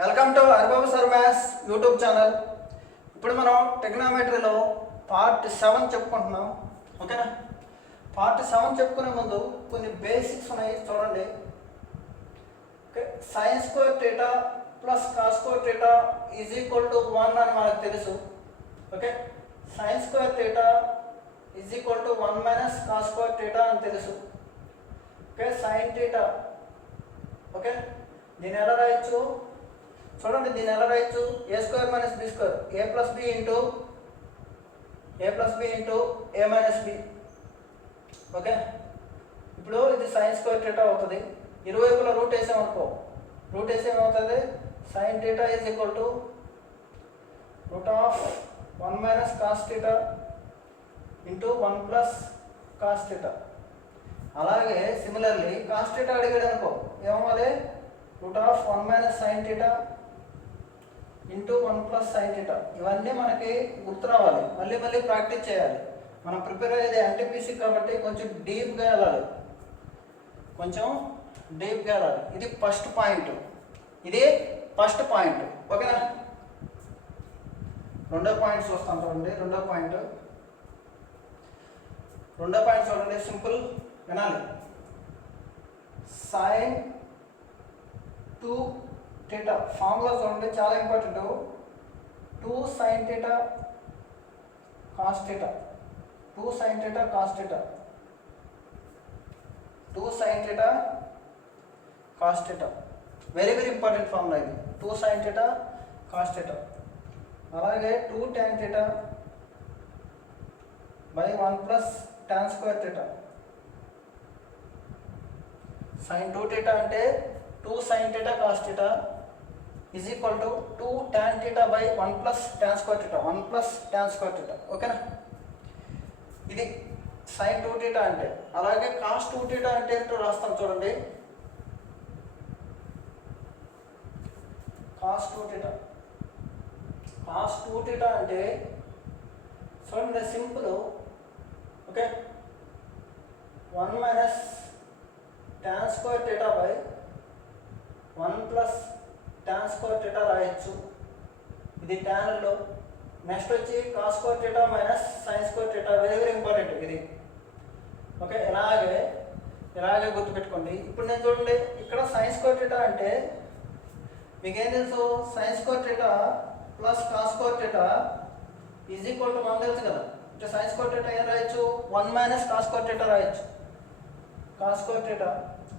Welcome to Haribabu sir maths YouTube channel. ఇప్పుడు మనం ట్రిగ్నోమెట్రీలో part 7 చెప్పుకుంటున్నాం. ఓకేనా? పార్ట్ 7 చెప్పుకునే ముందు కొన్ని బేసిక్స్ ఉన్నాయి, చూడండి. Okay, sign square theta plus cos square theta is equal to 1 అని మనకు తెలుసు. Okay, sign square theta is equal to 1 minus cos square theta అని తెలుసు. Okay, sine theta. ఓకే, దీన్ని ఎలా రాయొచ్చు చూడండి. దీన్ని ఎలా రాయొచ్చు? ఏ స్క్వేర్ మైనస్ బి స్క్వేర్, ఏ ప్లస్ బి ఇంటూ ఏ మైనస్ బి. ఓకే, ఇప్పుడు ఇది సైన్ స్క్వేర్ థీటా అవుతుంది. ఇరువైపులా రూట్ వేసామనుకో, రూట్ వేసి ఏమవుతుంది? Sine theta is equal to root of 1 minus cos theta into 1 plus cos theta. అలాగే సిమిలర్లీ కాస్ థీటా అడిగాడు అనుకో, ఏమవ్వాలి? Root of 1 minus sine theta into 1 plus sine theta. ఇవన్నీ మనకి గుర్తు రావాలి, మళ్ళీ మళ్ళీ ప్రాక్టీస్ చేయాలి. మనం ప్రిపేర్ అయ్యేది ఎన్టీపీసీ కాబట్టి కొంచెం డీప్గా వెళ్ళాలి, ఇది ఫస్ట్ పాయింట్, ఓకేనా? రెండో పాయింట్ చూస్తాం, చూడండి. రెండో పాయింట్ చూడండి, సింపుల్ వినాలి. సైన్ 2 థీటా ఫార్ములా చూడండి, చాలా important. 2 sine theta cos theta, 2 sine theta cos theta, 2 sine theta cos theta. Very very important formula ఇది, 2 సైన్ థీటా కాస్ థీటా. అలాగే 2 tan theta by 1 plus tan square theta. Sine 2 theta అంటే 2 sine theta cos theta is equal to 2 tan theta by 1 plus tan square theta, 1 plus tan square theta. ఓకేనా? ఇది sine 2 theta అంటే. అలాగే cos 2 theta అంటే ఏంటో రాస్తాం, చూడండి. Cos 2 theta అంటే చూడండి, simple. Okay, 1 minus tan square theta by 1 plus tan square theta రాయొచ్చు, ఇది ట్యాన్లో. నెక్స్ట్ వచ్చి cos square theta minus sine square theta, very very important ఇది. ఓకే, ఇలాగే గుర్తుపెట్టుకోండి. ఇప్పుడు నేను చూడండి, ఇక్కడ సైన్ స్క్వేర్ థీటా అంటే మీకేం తెలుసు? Sign square theta plus cos square theta is equal to 1 తెలుసు కదా. అంటే సైన్ స్క్వేర్ థీటా ఏం రాయొచ్చు? 1 మైనస్ కాస్ స్క్వేర్ థీటా రాయొచ్చు. కాస్ స్క్వేర్ థీటా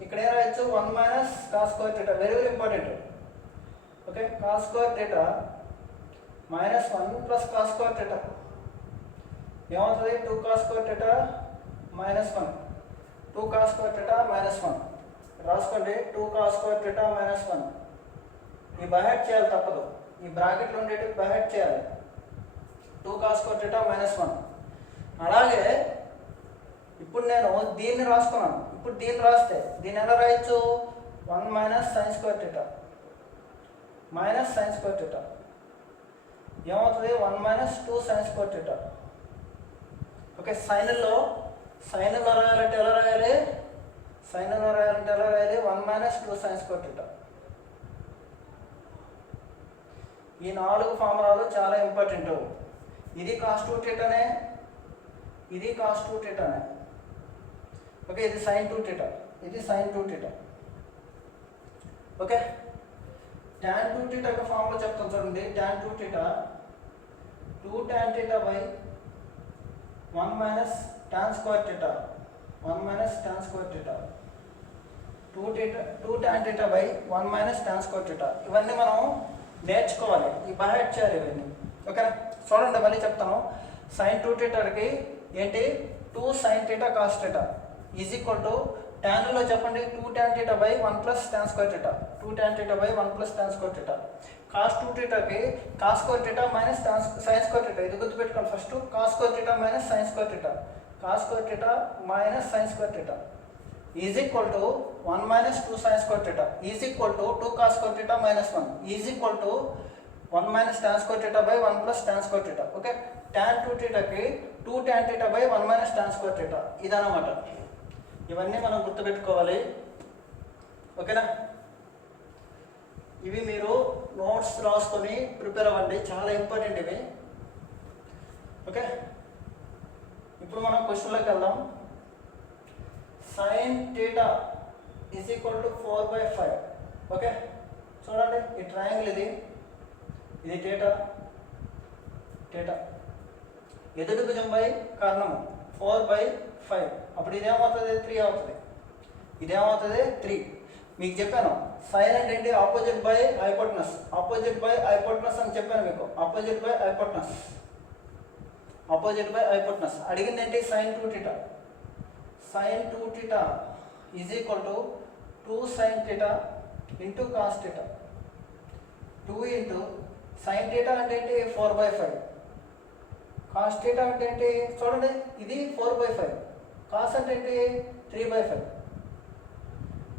ఇక్కడ ఏం రాయొచ్చు? 1 minus cos square theta, very very important. Okay, cos square theta minus 1 plus cos square theta ఏమవుతుంది? 2 cos square theta minus 1, 2 cos square theta minus 1 రాసుకోండి. 2 cos square theta minus 1 ఈ బైహెడ్ చేయాలి, తప్పదు. ఈ బ్రాకెట్లో ఉండేటి బైహెడ్ చేయాలి. 2 కాస్ స్క్వేర్ థీటా మైనస్ 1. అలాగే ఇప్పుడు నేను దీన్ని రాసుకున్నాను. ఇప్పుడు దీన్ని రాస్తే దీన్ని ఎలా రాయొచ్చు? 1 minus sine square theta minus sine square theta ఏమవుతుంది? 1 minus 2 sine square theta. Okay, సైన్లో రాయాలంటే ఎలా రాయాలి? 1 మైనస్ 2 సైన్ స్క్వేర్ థీటా. ఈ 4 ఫార్ములాలు చాలా ఇంపార్టెంట్. ఇది కాస్ 2 థీటానే, ఇది కాస్ 2 థీటానే. ఓకే, ఇది సైన్ 2 థీటా, ఇది sine 2 theta. Okay, tan 2 theta యొక్క ఫార్ములా చెప్తాను, చూడండి. tan 2 theta 2 tan theta by 1 minus tan square theta, 1 minus tan square theta, 2 tan theta by 1 minus tan square theta. ఇవన్నీ మనం నేర్చుకోవాలి, ఈ బైహెడ్ చేయాలి ఇవన్నీ. ఓకేనా? చూడండి, మళ్ళీ చెప్తాను. సైన్ 2 థీటాకి ఏంటి? 2 sine theta cos theta is equal to ట్యాన్లో చెప్పండి 2 tan theta by 1 plus tan square theta, 2 tan theta by 1 plus tan square theta. Cos 2 థీటాకి cos square theta minus sine square theta, ఇది గుర్తుపెట్టుకోండి. First cos square theta minus sine square theta, cos square theta minus sine square theta is equal to 1 minus 2 sine square theta is equal to 2 cos square theta minus 1 is equal to 1 minus tan square theta by 1 plus tan square theta. Okay, tan 2 థీటాకి 2 tan theta by 1 minus tan square theta, ఇదన్నమాట. ఇవన్నీ మనం గుర్తుపెట్టుకోవాలి. ఓకేనా? ఇవి మీరు notes రాసుకొని prepare అవ్వండి, చాలా ఇంపార్టెంట్ ఇవి. ఓకే, ఇప్పుడు మనం క్వశ్చన్లోకి వెళ్దాం. sin θ is equal to 4/5. Okay, చూడండి ఈ ట్రయాంగిల్ ఇది θ, ఎదుటి భుజం బై కర్ణము 4/5. అప్పుడు ఇదేమవుతుంది 3 అవుతుంది, ఇదేమవుతుంది 3. మీకు చెప్పాను సైన్ అంటే ఏంటి, opposite by hypotenuse, opposite by hypotenuse అని చెప్పాను మీకు. Opposite by hypotenuse, opposite by hypotenuse. అడిగింది ఏంటి, sin 2θ. sin 2θ is equal to 2 sin θ into cos θ. 2 into sin θ అంటే ఏంటి 4/5, కాస్ θ అంటే ఏంటి చూడండి ఇది 4/5, కాస్ అంటే ఏంటి 3/5,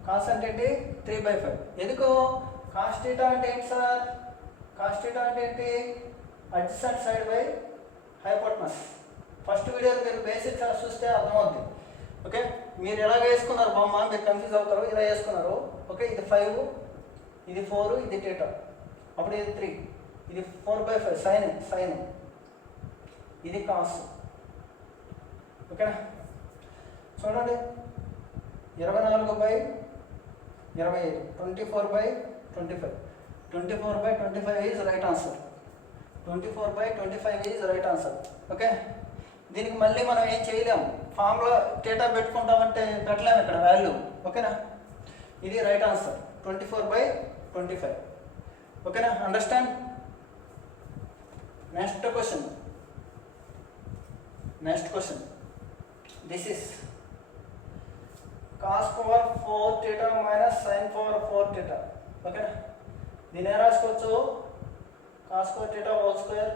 కాస్ అంటే ఏంటి 3/5. ఎందుకు కాస్ θ అంటే ఏంటి సార్, కాస్ θ అంటే ఏంటి adjacent side by hypotenuse. First వీడియోలో మీరు బేసిక్స్ చూస్తే అర్థమవుతుంది. ఓకే, మీరు ఎలాగ వేసుకున్నారు బొమ్మ, మీరు కన్ఫ్యూజ్ అవుతారు. ఇలా వేసుకున్నారు. ఓకే, ఇది 5, ఇది 4, ఇది θ, అప్పుడు ఇది 3, ఇది 4/5 సైన్, ఇది కాస్. ఓకేనా, చూడండి 24/25, 24/25, 24/25 is right answer. 24/25 is right answer. Okay, దీనికి మళ్ళీ మనం ఏం చేయలేము, ఫామ్లో డేటా పెట్టుకుంటామంటే పెట్టలేము ఇక్కడ వాల్యూ. ఓకేనా, ఇది రైట్ ఆన్సర్ 24/25. ఓకేనా, understand. Next question, this is cos power 4θ minus sin power 4θ. ఓకేనా, దీని ఏం రాసుకోవచ్చు, cos square θ whole square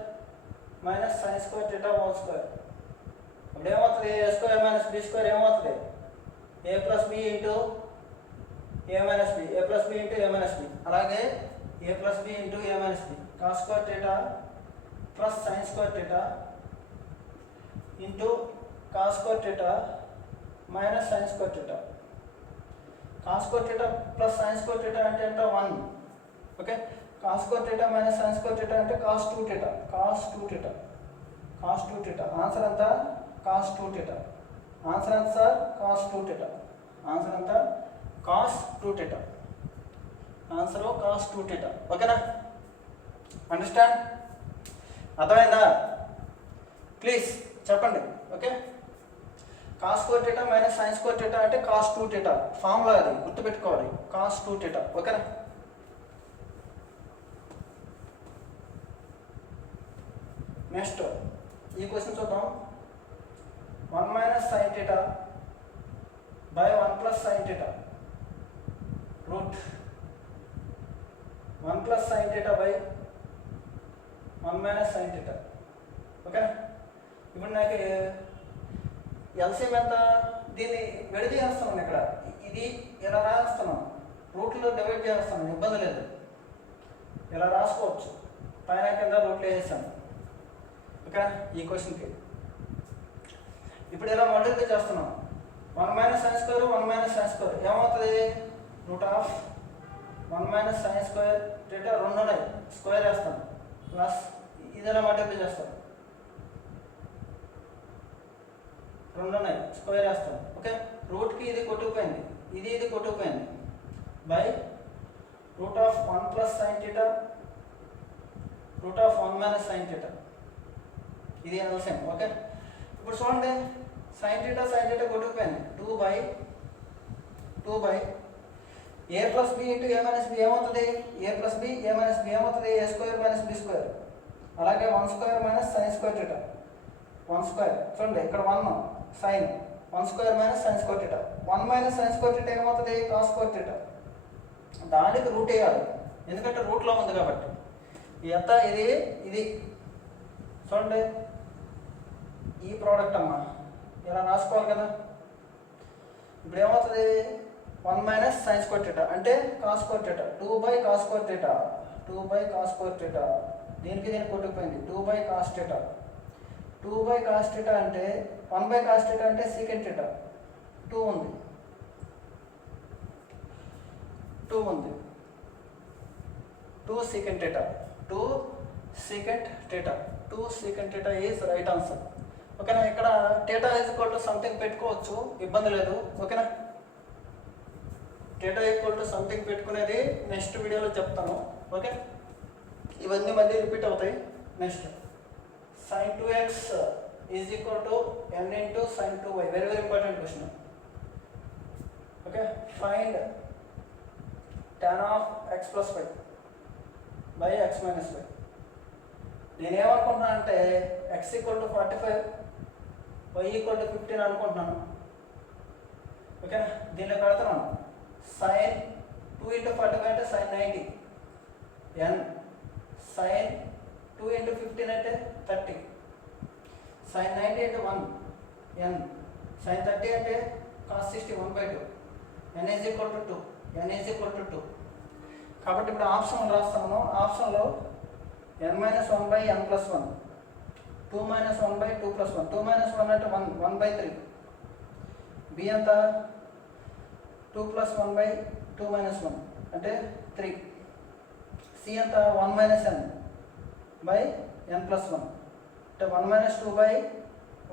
minus sin square θ whole square. అప్పుడు ఏమవుతుంది, a square minus b square ఏమవుతుంది, a plus b into a minus b, a plus b into a minus b. అలాగే a plus b into a minus b, cos square θ plus sin square θ into cos square θ minus sin square θ. cos square θ plus sin square θ అంటే ఎంత 1. Okay, cos square θ minus sin square θ అంటే cos 2θ, cos 2θ, cos 2θ. Answer అంతా cos 2θ. Answer ఎంత sir, cos 2θ. Answer అంతా cos 2θ. Answer cos 2θ. ఓకేనా, understand, అర్థమైందా? Please చెప్పండి. Okay, cos square θ minus sin square θ అంటే cos 2θ. ఫార్ములా అది గుర్తుపెట్టుకోవాలి, cos 2θ. ఓకేనా, నెక్స్ట్ ఈ క్వశ్చన్ చూద్దాం. 1 minus sin θ by 1 plus sin θ root 1 plus sin θ by 1 minus sin θ. ఓకేనా, ఇప్పుడు నాకు ఎల్సిఎం ఎంత, దీన్ని విడదీస్తున్నాను. ఇక్కడ ఇది ఇలా రాస్తున్నాను, రూట్లో డివైడ్ చేస్తున్నాను, ఇబ్బంది లేదు, ఇలా రాసుకోవచ్చు. పైన కింద రూట్లో వేసాను. ఓకేనా, ఈ క్వశ్చన్కి ఇప్పుడు ఇలా మల్టిప్లై చేస్తున్నాం. 1 minus sin square 1 minus sin square ఏమవుతుంది, root of 1 minus sin square θ 2 ఉన్నాయి, స్క్వేర్ వేస్తాను, ప్లస్ ఇది ఇలా మల్టిప్లై చేస్తాను, 2 ఉన్నాయి, స్క్వేర్ వేస్తాను. ఓకే, రూట్కి ఇది కొట్టుకుపోయింది, ఇది కొట్టుకుపోయింది, by root of 1 plus sin θ root of 1 minus sin θ. ఇది ఎల్సిఎం. ఓకే, ఇప్పుడు చూడండి sin θ కొట్టుకుపోయింది, 2 by a plus b into a minus b ఏమవుతుంది, a plus b a minus b ఏమవుతుంది, a square minus b square. అలాగే 1 square minus sin square θ, 1 square చూడండి ఇక్కడ 1 sin 1 square minus sin square θ. 1 minus sin square θ ఏమవుతుంది, cos square θ. దానికి route వేయాలి, ఎందుకంటే రూట్లో ఉంది కాబట్టి. ఎంత ఇది చూడండి, ఈ ప్రోడక్ట్ అమ్మా, ఇలా రాసుకోవాలి కదా. ఇప్పుడు ఏమవుతుంది, 1 మైనస్ sin స్క్వేర్ θ అంటే cos square θ, 2 by cos square θ, 2 by cos square θ. దీనికి కొట్టుకుపోయింది, 2 బై cos θ. 2 బై cos θ అంటే 1 బై cos θ అంటే secant θ, 2 ఉంది. 2 secant theta. 2 secant theta. 2 secant theta is right answer. ఓకేనా? ఇక్కడ theta is equal to something పెట్టుకోవచ్చు, ఇబ్బంది లేదు. ఓకేనా? theta equal to సంథింగ్ పెట్టుకునేది నెక్స్ట్ వీడియోలో చెప్తాను. ఓకే, ఇవన్నీ మళ్ళీ రిపీట్ అవుతాయి. Next sin 2x is equal to n into sin 2y. Very very important question. Okay, find tan of x plus y by x minus y. నేను ఏమనుకుంటున్నాను అంటే x equal to 45, y equal to 15 అనుకుంటున్నాను. ఓకేనా? దీనిలో పెడుతున్నాను sin 2 into 45 అంటే sin 90, n sin 2 into 15 అంటే 30, sin 90 అంటే 1, n sin 30 అంటే cos 60 1/2, n is equal to 2, n is equal to 2. కాబట్టి ఇప్పుడు ఆప్షన్ రాస్తాను. ఆప్షన్లో n minus 1 by n plus 1, 2 minus 1 by 2 plus 1, 2 minus 1 అంటే 1/3, b ఎంత 2 plus 1 by 2 minus 1 అంటే 3, c ఎంత 1 minus n by n plus 1 అంటే 1 minus 2 by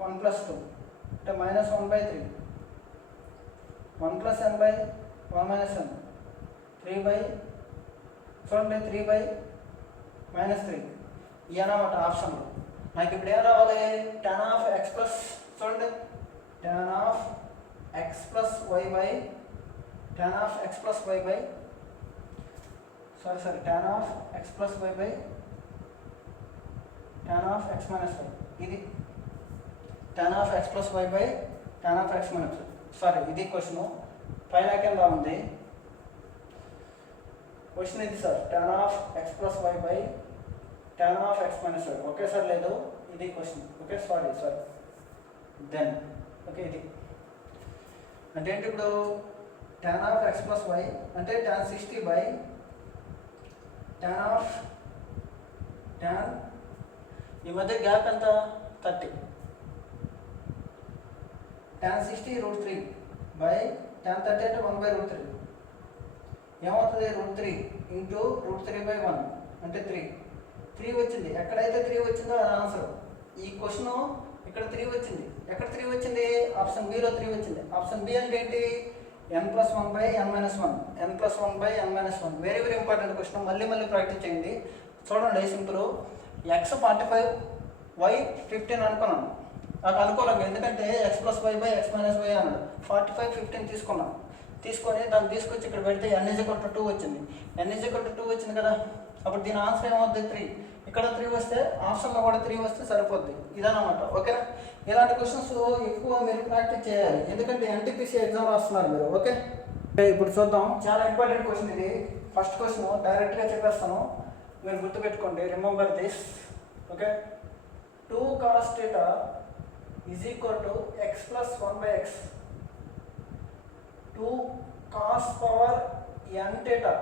1 plus 2 అంటే minus 1/3, 1 plus n by 1 minus n, 3 by చూడండి 3 by minus 3. ఈ అన్నమాట ఆప్షన్లో. నాకు ఇప్పుడు ఏం రావాలి? tan of x plus, చూడండి tan of x plus y by tan of x plus y by tan of x plus y by tan of x minus y. ఇది tan of x plus y by tan of x minus y. ఇది question పైన కింద ఉంది. Question ఇది sir, tan of x plus y by tan of x minus y. Okay sir, లేదు ఇది question. Okay sorry then okay ఇది అంటే ఏంటి? ఇప్పుడు tan of x plus y అంటే tan 60 by tan of tan, ఈ మధ్య గ్యాప్ ఎంత 30, tan 60 √3 by tan 30 అంటే 1/√3. ఏమవుతుంది? √3 ఇంటూ √3/1 అంటే 3 వచ్చింది. ఎక్కడైతే 3 వచ్చిందో అది ఆన్సర్. ఈ క్వశ్చన్ ఇక్కడ 3 వచ్చింది. ఎక్కడ 3 వచ్చింది? ఆప్షన్ బిలో 3 వచ్చింది. ఆప్షన్ బి అంటే ఏంటి? n plus 1 by n minus 1, n plus 1 by n minus 1. Very very important question. మళ్ళీ ప్రాక్టీస్ చేయండి. చూడండి సింపుల్. x 45, y 15 అనుకున్నాను. నాకు అనుకోలేదు, ఎందుకంటే x plus y by x minus y అన్నాడు. 45 15 తీసుకున్నాను. తీసుకొని దాన్ని తీసుకొచ్చి ఇక్కడ పెడితే n is equal to 2 వచ్చింది. n is equal to 2 వచ్చింది కదా, అప్పుడు దీని ఆన్సర్ ఏమవుద్ది? 3. ఇక్కడ 3 వస్తే ఆప్షన్లో కూడా 3 వస్తే సరిపోద్ది. ఇదన్నమాట. ఓకేనా? ఇలాంటి క్వశ్చన్స్ ఎక్కువ మీరు ప్రాక్టీస్ చేయాలి, ఎందుకంటే ఎన్టీపీసీ ఎగ్జామ్ రాస్తున్నారు మీరు. ఓకే, ఇప్పుడు చూద్దాం. చాలా ఇంపార్టెంట్ క్వశ్చన్ ఇది. ఫస్ట్ క్వశ్చన్ డైరెక్ట్గా చెప్పేస్తాను, మీరు గుర్తుపెట్టుకోండి. Remember this. Okay, 2 cos theta is equal to x plus 1 by x. 2 cos power n theta,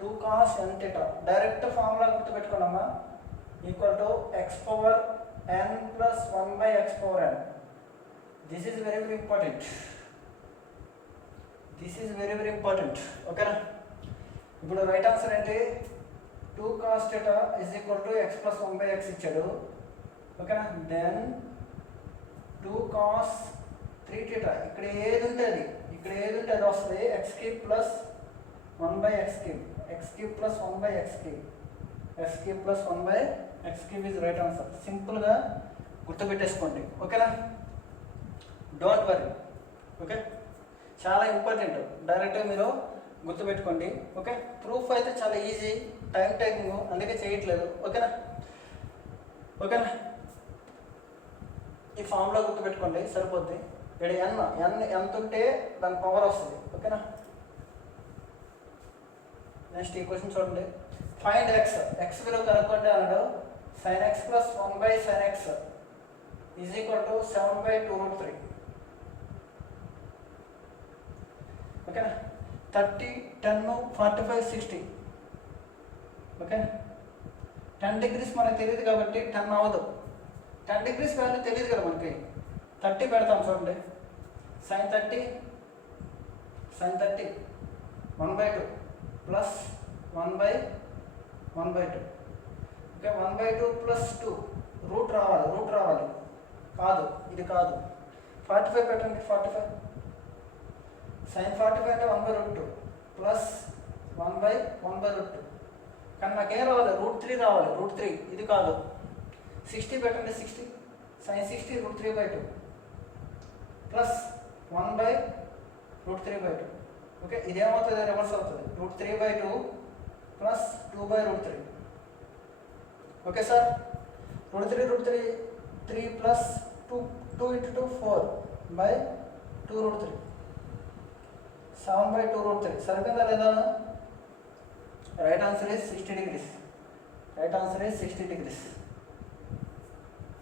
2 cos n theta direct formula గుర్తుపెట్టుకున్నామా? Equal to x power n plus 1 by x power n. This is very very important. This is very very important. ఓకేనా? ఇప్పుడు right answer ఏంటి? 2 cos theta is equal to x plus 1 by x ఇచ్చాడు. ఓకేనా? Then 2 cos 3 theta, ఇక్కడ ఏది ఉంటే అది వస్తుంది. x cube plus 1 by x cube, x cube plus 1 by x cube, x cube plus 1 by x cube is right answer. సింపుల్గా గుర్తుపెట్టేసుకోండి. ఓకేనా? Don't worry. Okay, చాలా ఇంపార్టెంట్. డైరెక్ట్గా మీరు గుర్తుపెట్టుకోండి. ఓకే, ప్రూఫ్ అయితే చాలా ఈజీ, టైం టేకింగ్, అందుకే చేయట్లేదు. ఓకేనా? ఈ ఫామ్లో గుర్తుపెట్టుకోండి, సరిపోద్ది. ఇక్కడ n ఎంత ఉంటే దాని పవర్ వస్తుంది. ఓకేనా? నెక్స్ట్ ఈ క్వశ్చన్ చూడండి. ఫైండ్ x విలువ కనుక్కోండి అన్నాడు. sin x plus 1 by sin x is equal to 7 by 2√3. ఓకేనా? 30, 10, 45, 60. ఓకే, 10 degrees మనకు తెలియదు కాబట్టి 10 అవ్వదు. 10 degrees వాల్యూ తెలియదు కదా మనకి. 30 పెడతాం. చూడండి, sin 30 1/2 plus 1/2. Okay, 1/2 plus 2 root రావాలి. కాదు, ఇది కాదు. 45 పెట్టండి. 45 sin 45 అంటే 1/2 ప్లస్ 1/1/2. కానీ నాకేం రావాలి? √3 రావాలి. √3 ఇది కాదు. 60 పెట్టండి. 60 sin 60 √3/2 ప్లస్ 1/√3/2. ఓకే, ఇదేమవుతుంది? రివర్స్ అవుతుంది. √3/2 plus 2/√3. Okay sir, √3 3 plus 2 into 2 4/2√3 7/2√3. సరిపోయిందా లేదా? Right answer is 60 degrees. Right answer is 60 degrees.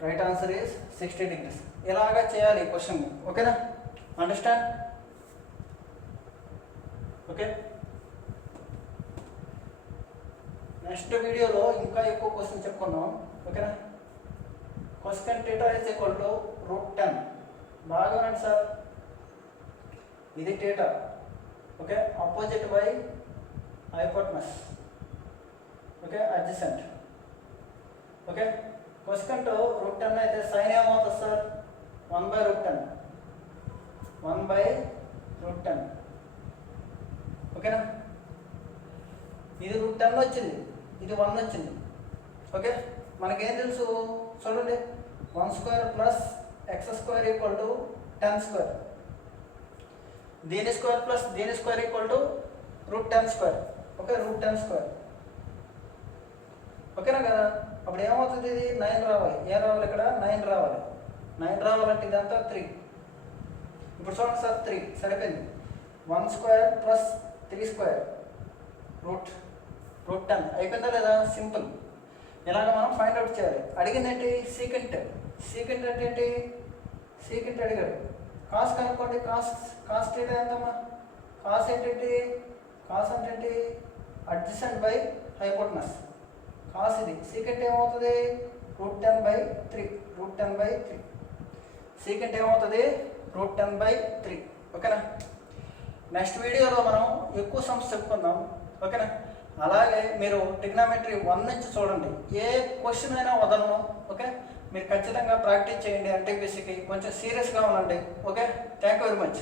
Right answer is 60 degrees. ఇలాగా చేయాలి ఈ క్వశ్చన్. ఓకేనా? అండర్స్టాండ్? ఓకే, నెక్స్ట్ వీడియోలో ఇంకా ఎక్కువ క్వశ్చన్ చెప్పుకుందాం. ఓకేనా? cosecant θ is equal to √10. బాగా రండి సార్. ఇది θ. Okay, opposite by hypotenuse. Okay, adjacent. Okay, cosecant √10 అయితే సైన్ ఏమవుతుంది సార్? 1/√10. 1/√10. ఓకేనా? ఇది √10 వచ్చింది, ఇది 1 వచ్చింది. ఓకే, మనకేం తెలుసు చూడండి. 1² ప్లస్ x² ఈక్వల్ టు 10². దీని స్క్వేర్ ప్లస్ దీని స్క్వేర్ ఈక్వల్ టు √10². ఓకే, √10². ఓకేనా కదా? అప్పుడు ఏమవుతుంది? ఇది 9 రావాలి. ఏం రావాలి? ఇక్కడ 9 రావాలి. 9 రావాలంటే ఇదంతా 3. ఇప్పుడు చూడండి సార్, 3 సరిపోయింది. 1² ప్లస్ 3² √10 అయిపోయిందా లేదా? సింపుల్. ఇలాగ మనం ఫైండ్ అవుట్ చేయాలి. అడిగింది ఏంటి? సీకెంట్. సీకెంట్ అంటే ఏంటి? సీకెంట్ అడిగాడు. కాస్ కనుక్కోండి. కాస్ θ ఎంతమ్మా? కాస్ ఏంటంటే కాస్ అంటే అడ్జసెంట్ బై హైపోటనస్. కాస్ ఇది. సీకెంట్ ఏమవుతుంది? √10/3. √10/3. సీకెంట్ ఏమవుతుంది? √10/3. ఓకేనా? నెక్స్ట్ వీడియోలో మనం ఎక్కువ సమ్స్ చెప్పుకుందాం. ఓకేనా? అలాగే మీరు ట్రిగ్నామెట్రీ 1 నుంచి చూడండి. ఏ క్వశ్చన్ అయినా వదలను. ఓకే, మీరు ఖచ్చితంగా ప్రాక్టీస్ చేయండి. ఎన్టీపీసీకి కొంచెం సీరియస్గా ఉండండి. Okay, thank you very much.